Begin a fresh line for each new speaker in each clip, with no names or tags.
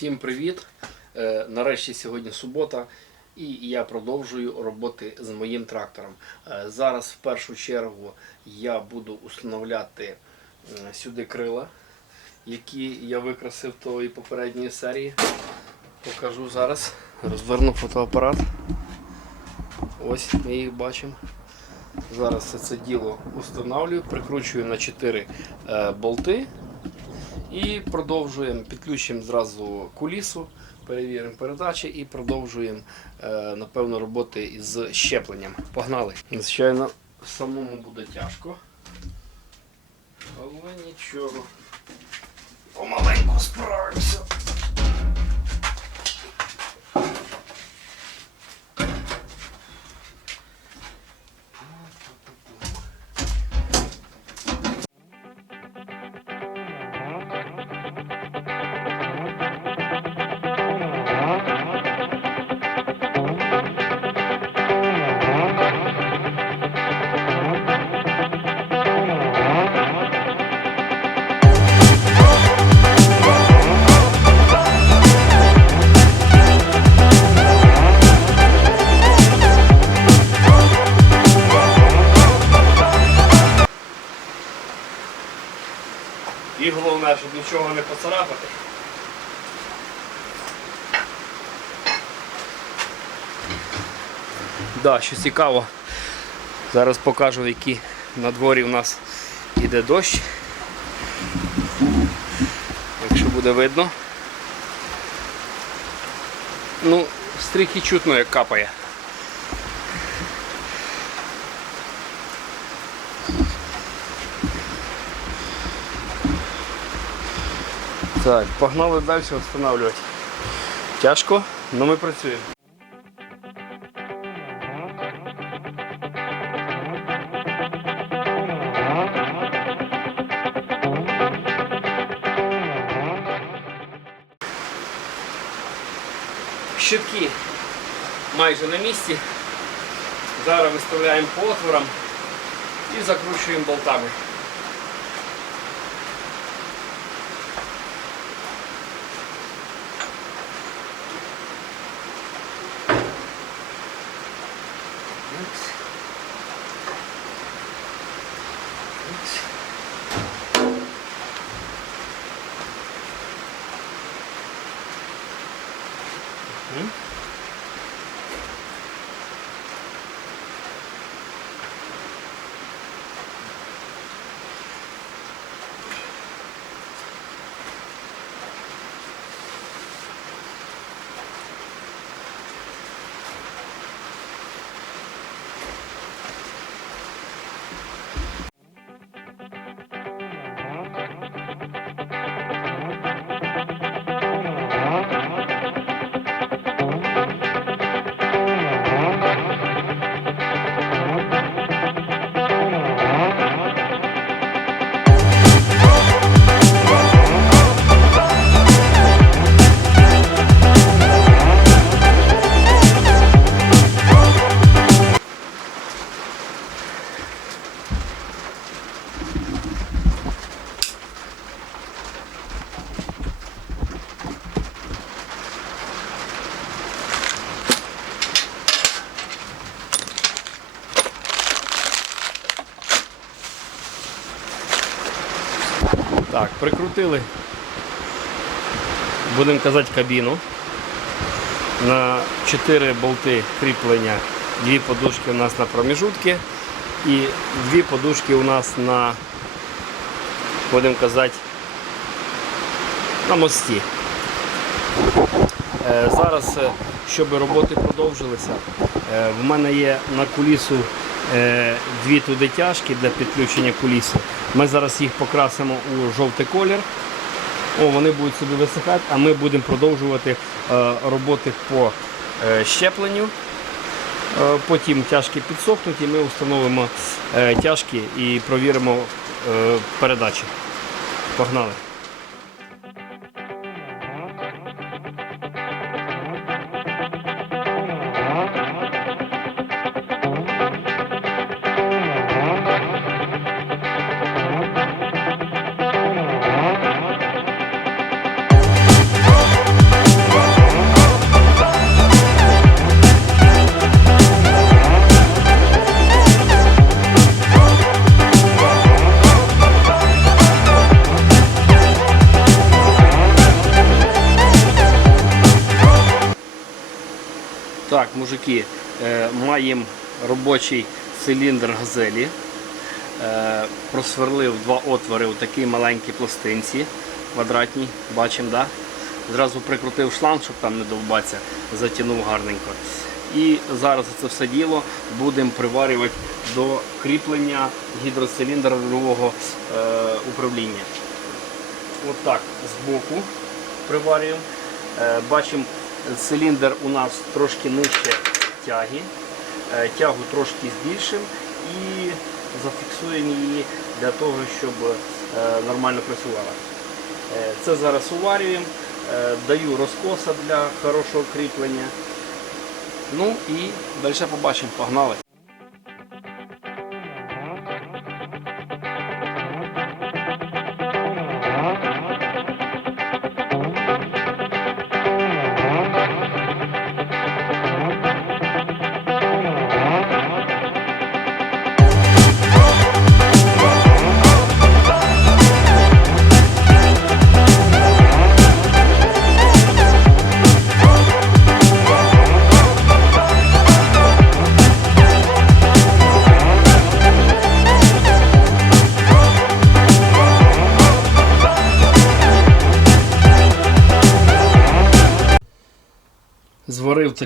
Всім привіт! Е, Нарешті сьогодні субота, і я продовжую роботи з моїм трактором. Е, Зараз в першу чергу я буду установляти сюди крила, які я викрасив тої попередньої серії. Покажу зараз. Розверну фотоапарат. Ось ми їх бачимо. Зараз це діло устанавлюю, прикручую на 4 е, болти. І продовжуємо, підключимо зразу кулісу, перевіримо передачі і продовжуємо, е, напевно, роботи із щепленням. Погнали. Звичайно, самому буде тяжко. Але нічого. Помаленьку справимося. Головне, щоб нічого не поцарапати. Да, що цікаво. Зараз покажу, які на дворі у нас іде дощ. Якщо буде видно. Ну, стріхи чутно, як капає. Так, погнали далі встановлювати. Тяжко, але ми працюємо. Щитки майже на місці. Зараз виставляємо по отворам і закручуємо болтами. Hmm? Так, прикрутили, будемо казати, кабіну. На 4 болти кріплення, дві подушки у нас на проміжутки і дві подушки у нас на, будемо казати, на мості. Е, Зараз, е, щоб роботи продовжилися, е, в мене є на кулісу дві туди тяжки для підключення куліси. Ми зараз їх покрасимо у жовтий колір. О, вони будуть собі висихати, а ми будемо продовжувати е, роботи по е, щепленню. Е, Потім тяжки підсохнуть і ми встановимо е, тяжки і провіримо е, передачі. Погнали. Таки е, маємо робочий циліндр газелі. Е, просверлив два отвори у такій маленькій пластинці квадратній, бачимо, да? Зразу прикрутив шланг, щоб там не довбатися, затягнув гарненько. І зараз це все діло будемо приварювати до кріплення гідроциліндра рульового е, управління. От так, збоку приварюємо. Е, бачимо, циліндр у нас трошки нижче тяги. Е, тягу трошки збільшимо і зафіксуємо її для того, щоб е, нормально працювала. Е, Це зараз уварюємо, даю розкоса для хорошого кріплення. Ну і далі побачимо, погнали.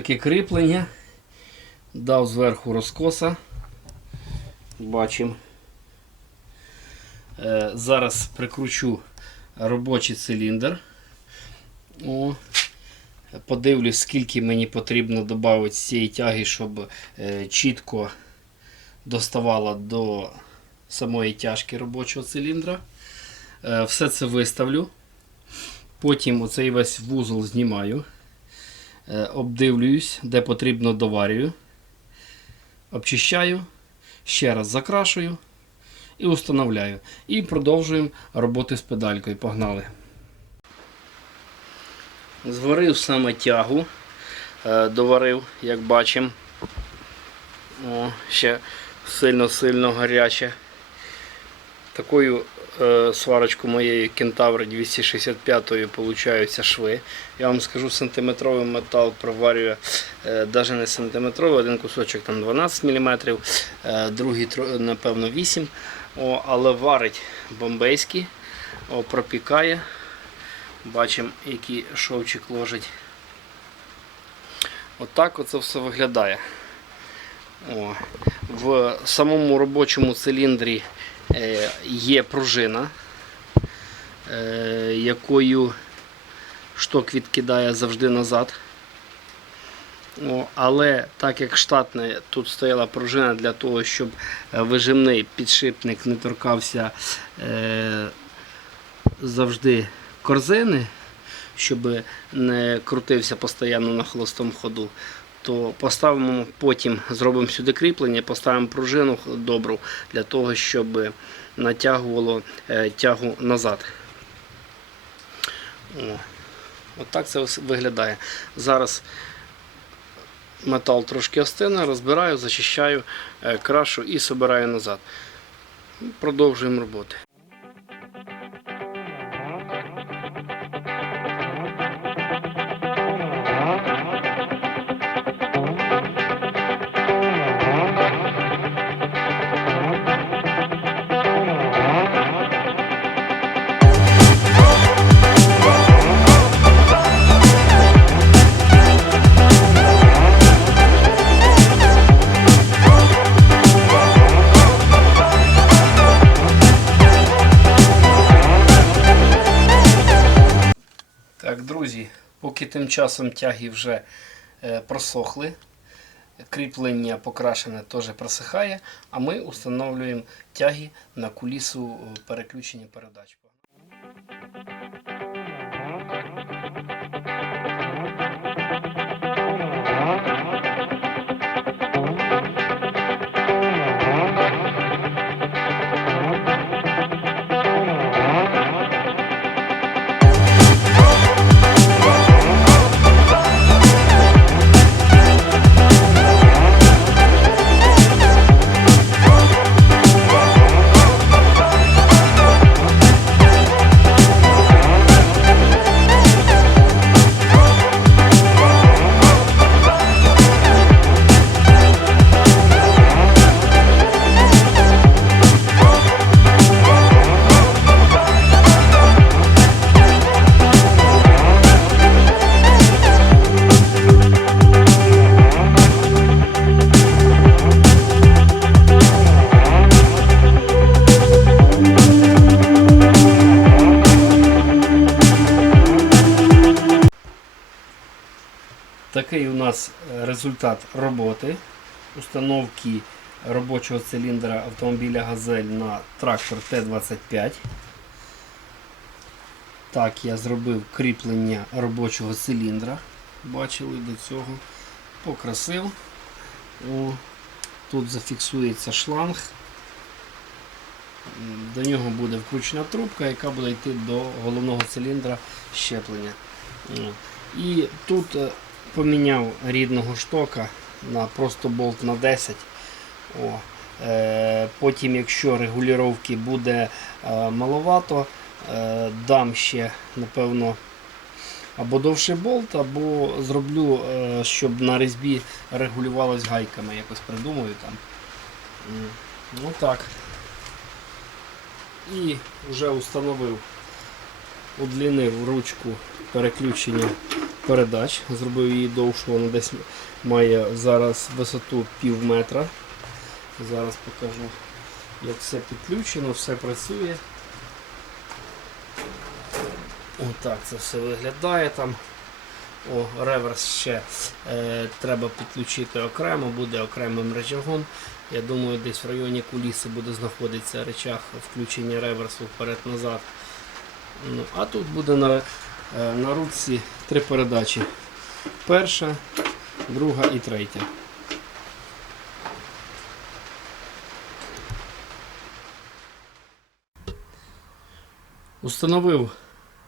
Таке кріплення, дав зверху розкоса. Бачимо. Е, зараз прикручу робочий циліндр. О. Подивлюсь, скільки мені потрібно додати цієї тяги, щоб е, чітко доставало до самої тяжки робочого циліндра. Е, все це виставлю. Потім оцей весь вузол знімаю. Е, обдивлююсь, де потрібно доварюю, обчищаю, ще раз закрашую і установляю. І продовжуємо роботи з педалькою. Погнали. Зварив саме тягу, е, доварив, як бачимо. О, ще сильно-сильно гаряче. Такою е, сварочку моєї кентаври 265 получаються шви. Я вам скажу, сантиметровий метал проварює е, навіть не сантиметровий, один кусочок там 12 мм, е, другий напевно 8 О, але варить бомбейський, о, пропікає. Бачимо, який шовчик ложить. Отак оце все виглядає. О. В самому робочому циліндрі е, є пружина, е, якою шток відкидає завжди назад. Але так як штатне, тут стояла пружина для того, щоб е, вижимний підшипник не торкався е, завжди корзини, щоб не крутився постійно на холостому ходу, то поставимо потім зробимо сюди кріплення, поставимо пружину добру для того, щоб натягувало е, тягу назад. О. Отак це виглядає. Зараз метал трошки остине, розбираю, зачищаю, е, крашу і собираю назад. Продовжуємо роботи. Поки тим часом тяги вже е, просохли, кріплення покрашене теж просихає, а ми встановлюємо тяги на кулісу е, переключення передач. Нас результат роботи установки робочого циліндра автомобіля Газель на трактор Т-25. Так, я зробив кріплення робочого циліндра. Бачили до цього. Покрасив. О, тут зафіксується шланг. До нього буде вкручена трубка, яка буде йти до головного циліндра щеплення. І тут е, поміняв рідного штока на просто болт на 10. О. Е, потім, якщо регулювання буде е, маловато, е, дам ще, напевно, або довший болт, або зроблю, щоб на різьбі регулювалось гайками, якось придумаю там. Ну так. І вже установив, удлінив ручку переключення передач, зробив її довшу, вона десь має зараз висоту пів метра. Зараз покажу, як все підключено, все працює. Отак це все виглядає там. О, реверс ще е, треба підключити окремо, буде окремим речагом. Я думаю, десь в районі куліси буде знаходитися речах включення реверсу вперед-назад. Ну, а тут буде на, е, на ручці три передачі. Перша, друга і третя. Установив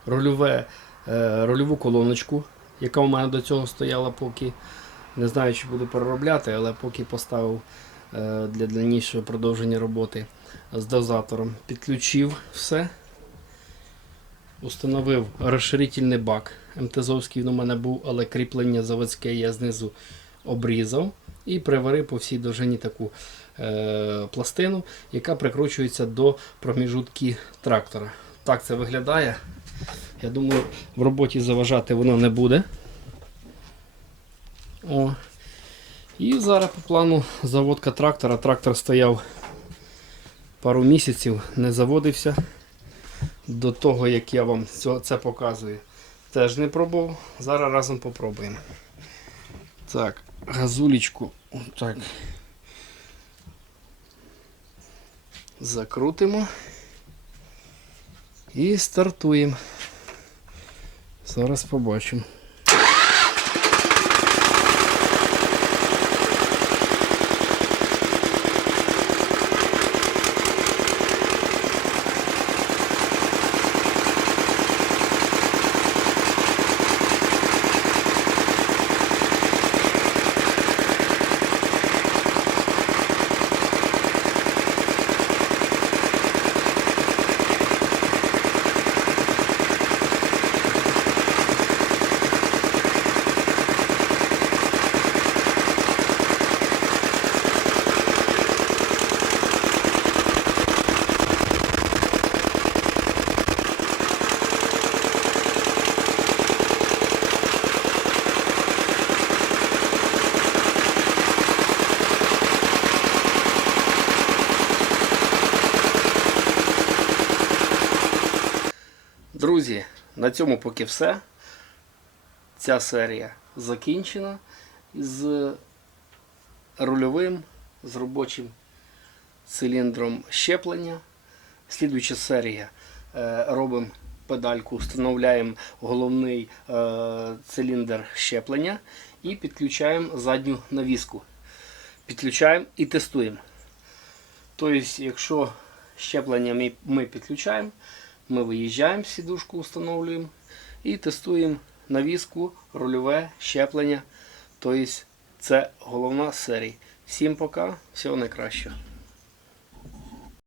рульове, е, рульову колоночку, яка у мене до цього стояла поки. Не знаю, чи буду переробляти, але поки поставив е, для дальнішого продовження роботи з дозатором. Підключив все. Установив розширительний бак. МТЗовський він у мене був, але кріплення заводське я знизу обрізав і приварив по всій довжині таку е, пластину, яка прикручується до проміжутки трактора. Так це виглядає. Я думаю, в роботі заважати воно не буде. О. І зараз по плану заводка трактора. Трактор стояв пару місяців, не заводився. До того, як я вам це показую, теж не пробував. Зараз разом попробуємо. Так, газулечку так. Закрутимо і стартуємо. Зараз побачимо. На цьому поки все. Ця серія закінчена з рульовим, з робочим циліндром щеплення. Слідуюча серія е, робимо педальку, встановляємо головний е, циліндр щеплення і підключаємо задню навіску. Підключаємо і тестуємо. Тобто, якщо щеплення ми, ми підключаємо, ми виїжджаємо, сідушку встановлюємо і тестуємо навіску, рульове щеплення. Тобто це головна серія. Всім пока, всього найкращого.